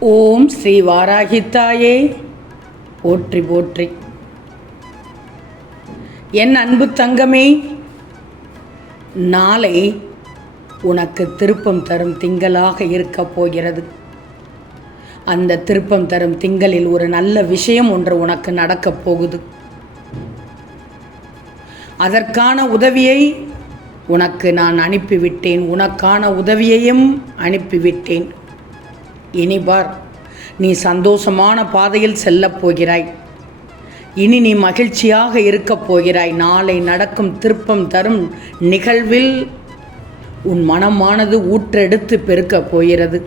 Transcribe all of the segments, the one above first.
ஓம் ஸ்ரீ வாராகித்தாயே. போற்றி போற்றி. என் அன்பு தங்கமே நாளை உனக்கு திருப்பம் தரும் திங்களாக இருக்கப் போகிறது. அந்த திருப்பம் தரும் திங்களில் ஒரு நல்ல விஷயம் ஒன்று உனக்கு நடக்கப் போகுது. அதற்கான உதவியை உனக்கு நான் அனுப்பிவிட்டேன். உனக்கான உதவியையும் அனுப்பிவிட்டேன். இனி பார் நீ சந்தோஷமான பாதையில் செல்லப் போகிறாய். இனி நீ மகிழ்ச்சியாக இருக்கப் போகிறாய். நாளை நடக்கும் திருப்பம் தரும் நிகழ்வில் உன் மனமானது ஊற்றெடுத்து பெருக்கப் போகிறது.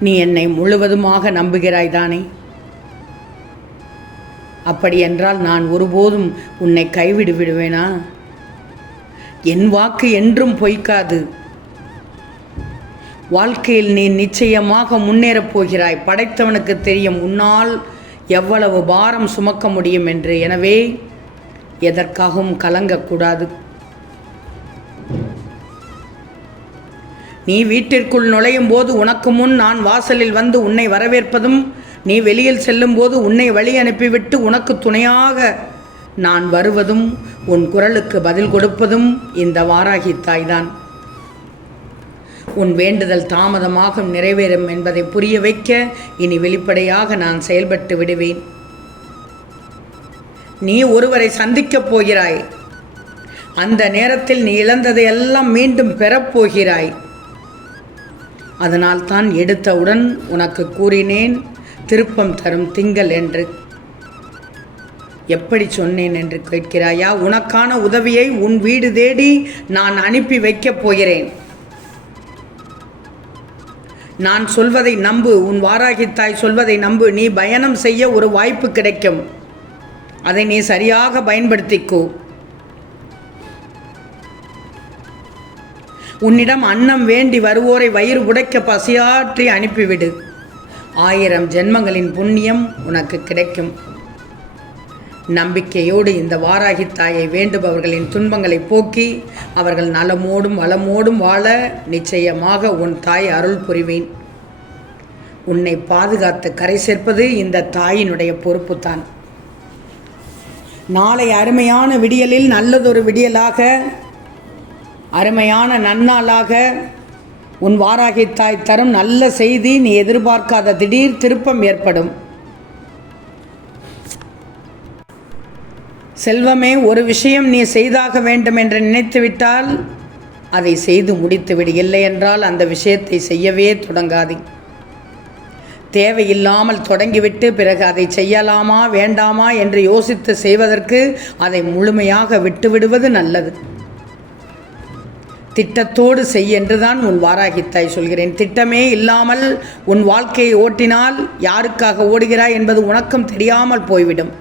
நீ என்னை முழுவதுமாக நம்புகிறாய் தானே? அப்படியென்றால் நான் ஒருபோதும் உன்னை கைவிடு விடுவேனா? என் வாக்கு என்றும் பொய்க்காது. வாழ்க்கையில் நீ நிச்சயமாக முன்னேறப் போகிறாய். படைத்தவனுக்கு தெரியும் உன்னால் எவ்வளவு பாரம் சுமக்க முடியும் என்று. எனவே எதற்காகவும் கலங்கக்கூடாது. நீ வீட்டிற்குள் நுழையும் போது உனக்கு முன் நான் வாசலில் வந்து உன்னை வரவேற்பதும் நீ வெளியில் செல்லும் போது உன்னை வழி அனுப்பிவிட்டு உனக்கு துணையாக நான் வருவதும் உன் குரலுக்கு பதில் கொடுப்பதும் இந்த வாராகி தாய்தான். உன் வேண்டுதல் தாமதமாக நிறைவேறும் என்பதை புரிய வைக்க இனி வெளிப்படையாக நான் செயல்பட்டு விடுவேன். நீ ஒருவரை சந்திக்கப் போகிறாய். அந்த நேரத்தில் நீ இழந்ததை எல்லாம் மீண்டும் பெறப்போகிறாய் அதனால் தான் எடுத்தவுடன் உனக்கு கூறினேன் திருப்பம் தரும் திங்கள் என்று. எப்படி சொன்னேன் என்று கேட்கிறாயா? உனக்கான உதவியை உன் வீடு தேடி நான் அனுப்பி வைக்கப் போகிறேன். நான் சொல்வதை நம்பு உன் வாராகித்தாய் சொல்வதை நம்பு நீ பயணம் செய்ய ஒரு வாய்ப்பு கிடைக்கும். அதை நீ சரியாக பயன்படுத்திக்கோ. உன்னிடம் அன்னம் வேண்டி வருவோரை வயிறு உடைக்க பசியாற்றி அனுப்பிவிடு. ஆயிரம் ஜென்மங்களின் புண்ணியம் உனக்கு கிடைக்கும். நம்பிக்கையோடு இந்த வாராகி தாயை வேண்டுபவர்களின் துன்பங்களை போக்கி அவர்கள் நலமோடும் வளமோடும் வாழ நிச்சயமாக உன் தாய் அருள் புரிவேன். உன்னை பாதுகாத்து கரை சேர்ப்பது இந்த தாயினுடைய பொறுப்புத்தான். நாளை அருமையான விடியலில் நல்லதொரு விடியலாக அருமையான நன்னாளாக உன் வாராகி தாய் தரும் நல்ல செய்தி நீ எதிர்பார்க்காத திடீர் திருப்பம் ஏற்படும். செல்வமே ஒரு விஷயம் நீ செய்தாக வேண்டும் என்று நினைத்துவிட்டால் அதை செய்து முடித்துவிடு இல்லை என்றால் அந்த விஷயத்தை செய்யவே தொடங்காதே. தேவையில்லாமல் தொடங்கிவிட்டு பிறகு அதை செய்யலாமா வேண்டாமா என்று யோசித்து செய்வதற்கு அதை முழுமையாக விட்டுவிடுவது நல்லது. திட்டத்தோடு செய் என்றுதான் உன் வாராகித்தாய் சொல்கிறேன். திட்டமே இல்லாமல் உன் வாழ்க்கையை ஓட்டினால் யாருக்காக ஓடுகிறாய் என்பது உனக்கும் தெரியாமல் போய்விடும்.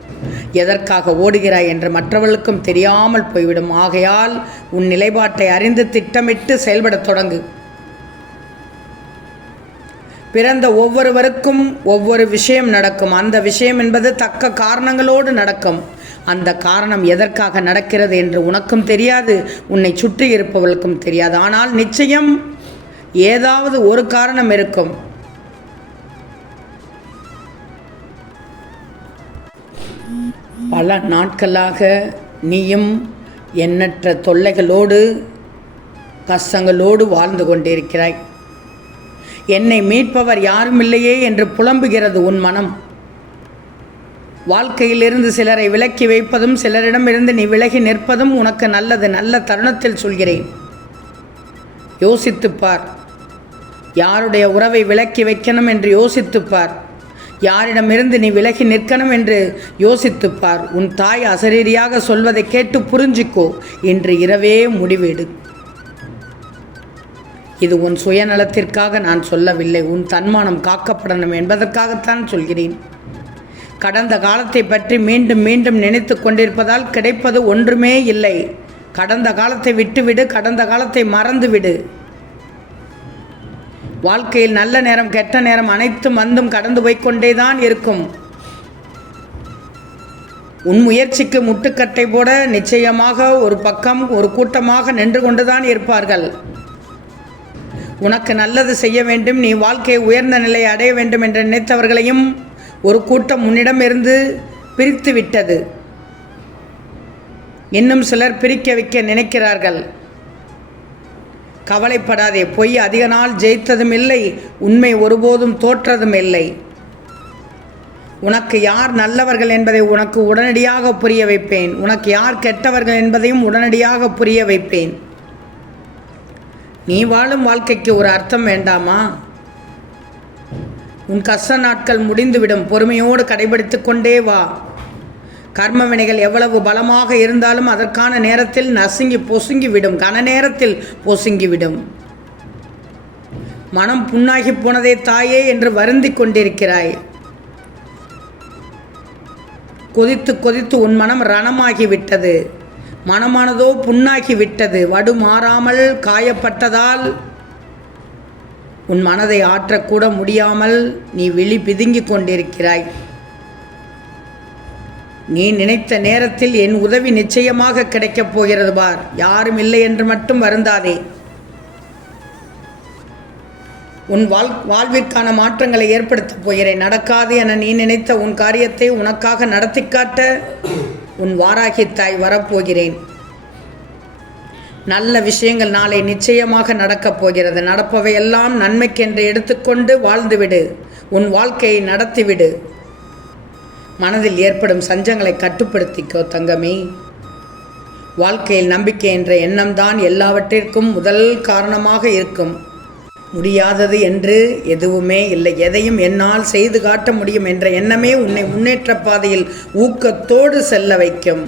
எதற்காக ஓடுகிறாய் என்று மற்றவர்களுக்கும் தெரியாமல் போய்விடும். ஆகையால் உன் நிலைப்பாட்டை அறிந்து திட்டமிட்டு செயல்படத் தொடங்கு. பிறந்த ஒவ்வொருவருக்கும் ஒவ்வொரு விஷயம் நடக்கும். அந்த விஷயம் என்பது தக்க காரணங்களோடு நடக்கும். அந்த காரணம் எதற்காக நடக்கிறது என்று உனக்கும் தெரியாது உன்னை சுற்றி இருப்பவர்களுக்கும் தெரியாது. ஆனால் நிச்சயம் ஏதாவது ஒரு காரணம் இருக்கும். பல நாட்களாக நீயும் எண்ணற்ற தொல்லைகளோடு கஷ்டங்களோடு வாழ்ந்து கொண்டிருக்கிறாய். என்னை மீட்பவர் யாரும் இல்லையே என்று புலம்புகிறது உன் மனம். வாழ்க்கையிலிருந்து சிலரை விலக்கி வைப்பதும் சிலரிடமிருந்து நீ விலகி நிற்பதும் உனக்கு நல்லது நல்ல தருணத்தில் சொல்கிறேன். யோசித்துப்பார் யாருடைய உறவை விலக்கி வைக்கணும் என்று யோசித்துப்பார் யாரிடமிருந்து நீ விலகி நிற்கணும் என்று யோசித்துப்பார். உன் தாய் அசரீரியாக சொல்வதை கேட்டு புரிஞ்சிக்கோ என்று இரவே முடிவெடு. இது உன் சுயநலத்திற்காக நான் சொல்லவில்லை உன் தன்மானம் காக்கப்படணும் என்பதற்காகத்தான் சொல்கிறேன். கடந்த காலத்தை பற்றி மீண்டும் மீண்டும் நினைத்து கொண்டிருப்பதால் கிடைப்பது ஒன்றுமே இல்லை. கடந்த காலத்தை விட்டுவிடு கடந்த காலத்தை மறந்துவிடு. வாழ்க்கையில் நல்ல நேரம் கெட்ட நேரம் அனைத்தும் வந்தும் கடந்து போய்க்கொண்டே தான் இருக்கும். உன் முயற்சிக்கு முட்டுக்கட்டை போட நிச்சயமாக ஒரு பக்கம் ஒரு கூட்டமாக நின்று கொண்டுதான் இருப்பார்கள். உனக்கு நல்லது செய்ய வேண்டும் நீ வாழ்க்கையை உயர்ந்த நிலையை அடைய வேண்டும் என்று நினைத்தவர்களையும் ஒரு கூட்டம் உன்னிடமிருந்து பிரித்து விட்டது இன்னும் சிலர் பிரிக்க வைக்க நினைக்கிறார்கள். கவலைப்படாதே பொய் அதிக நாள் ஜெயித்ததும் இல்லை உண்மை ஒருபோதும் தோற்றதும் இல்லை உனக்கு யார் நல்லவர்கள் என்பதை உனக்கு உடனடியாக புரிய வைப்பேன். உனக்கு யார் கெட்டவர்கள் என்பதையும் உடனடியாக புரிய வைப்பேன். நீ வாழும் வாழ்க்கைக்கு ஒரு அர்த்தம் வேண்டாமா? உன் கஷ்ட நாட்கள் முடிந்துவிடும். பொறுமையோடு கடைபிடித்து கொண்டே வா. கர்ம வினைகள் எவ்வளவு பலமாக இருந்தாலும் அதற்கான நேரத்தில் நசுங்கி பொசுங்கி விடும் கன நேரத்தில் பொசுங்கிவிடும். மனம் புண்ணாகி போனதே தாயே என்று வருந்திக் கொண்டிருக்கிறாய். கொதித்து கொதித்து உன் மனம் ரணமாகி விட்டது மனமானதோ புண்ணாகி விட்டது வடு மாறாமல் காயப்பட்டதால் உன் மனதை ஆற்றக்கூட முடியாமல் நீ விழி பிதுங்கிக் கொண்டிருக்கிறாய். நீ நினைத்த நேரத்தில் என் உதவி நிச்சயமாக கிடைக்கப் போகிறது பார். யாரும் இல்லை என்று மட்டும் வருந்தாதே. உன் வாழ் வாழ்விற்கான மாற்றங்களை ஏற்படுத்தப் போகிறேன். நடக்காது என நீ நினைத்த உன் காரியத்தை உனக்காக நடத்தி காட்ட உன் வாராகி தாய் வரப்போகிறேன். நல்ல விஷயங்கள் நாளை நிச்சயமாக நடக்கப் போகிறது. நடப்பவை எல்லாம் நன்மைக்கென்று எடுத்துக்கொண்டு வாழ்ந்துவிடு. உன் வாழ்க்கையை நடத்திவிடு. மனதில் ஏற்படும் சஞ்சங்களை கட்டுப்படுத்திக்கோ தங்கமே. வாழ்க்கையில் நம்பிக்கை என்ற எண்ணம்தான் எல்லாவற்றிற்கும் முதல் காரணமாக இருக்கும். முடியாதது என்று எதுவுமே இல்லை. எதையும் என்னால் செய்து காட்ட முடியும் என்ற எண்ணமே உன்னை முன்னேற்ற பாதையில் ஊக்கத்தோடு செல்ல வைக்கும்.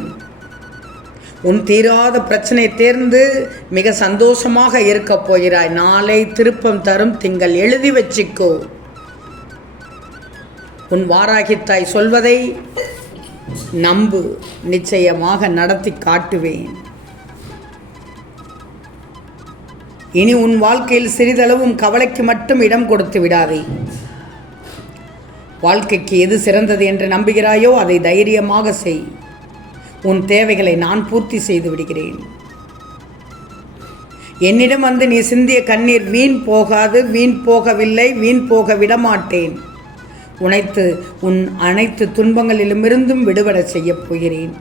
உன் தீராத பிரச்சனை தேர்ந்து மிக சந்தோஷமாக இருக்கப் போகிறாய். நாளை திருப்பம் தரும் திங்கள் எழுதி வச்சிக்கோ. உன் வாராகித்தாய் சொல்வதை நம்பு நிச்சயமாக நடத்தி காட்டுவேன். இனி உன் வாழ்க்கையில் சிறிதளவும் கவலைக்கு மட்டும் இடம் கொடுத்து விடாதே. வாழ்க்கைக்கு எது சிறந்தது என்று நம்புகிறாயோ அதை தைரியமாக செய். உன் தேவைகளை நான் பூர்த்தி செய்து விடுகிறேன். என்னிடம் வந்து நீ சிந்திய கண்ணீர் வீண் போகாது வீண் போகவில்லை வீண் போக விடமாட்டேன். உனைத்து உன் அனைத்து துன்பங்களிலுமிருந்தும் விடுபட செய்யப் போகிறேன்.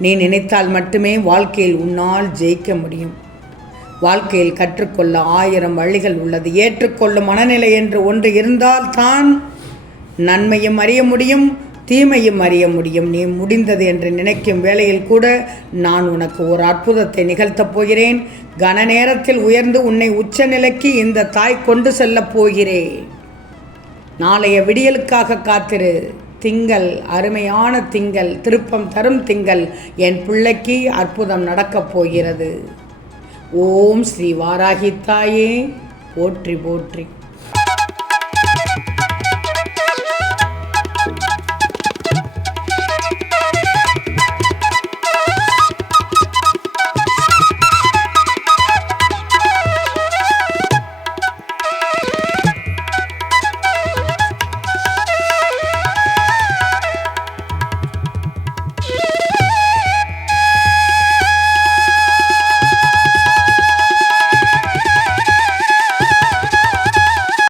நீ நினைத்தால் மட்டுமே வாழ்க்கையில் உன்னால் ஜெயிக்க முடியும். வாழ்க்கையில் கற்றுக்கொள்ள ஆயிரம் வழிகள் உள்ளது. ஏற்றுக்கொள்ளும் மனநிலை என்று ஒன்று இருந்தால்தான் நன்மையும் அறிய முடியும் தீமையும் அறிய முடியும். நீ முடிந்தது என்று நினைக்கும் வேளையில் கூட நான் உனக்கு ஒரு அற்புதத்தை நிகழ்த்தப் போகிறேன். கன நேரத்தில் உயர்ந்து உன்னை உச்ச நிலைக்கு இந்த தாய் கொண்டு செல்லப் போகிறேன். நாளைய விடியலுக்காக காத்திரு. திங்கள் அருமையான திங்கள் திருப்பம் தரும் திங்கள் என் பிள்ளைக்கு அற்புதம் நடக்கப் போகிறது. ஓம் ஸ்ரீ வாராகி தாயே போற்றி போற்றி.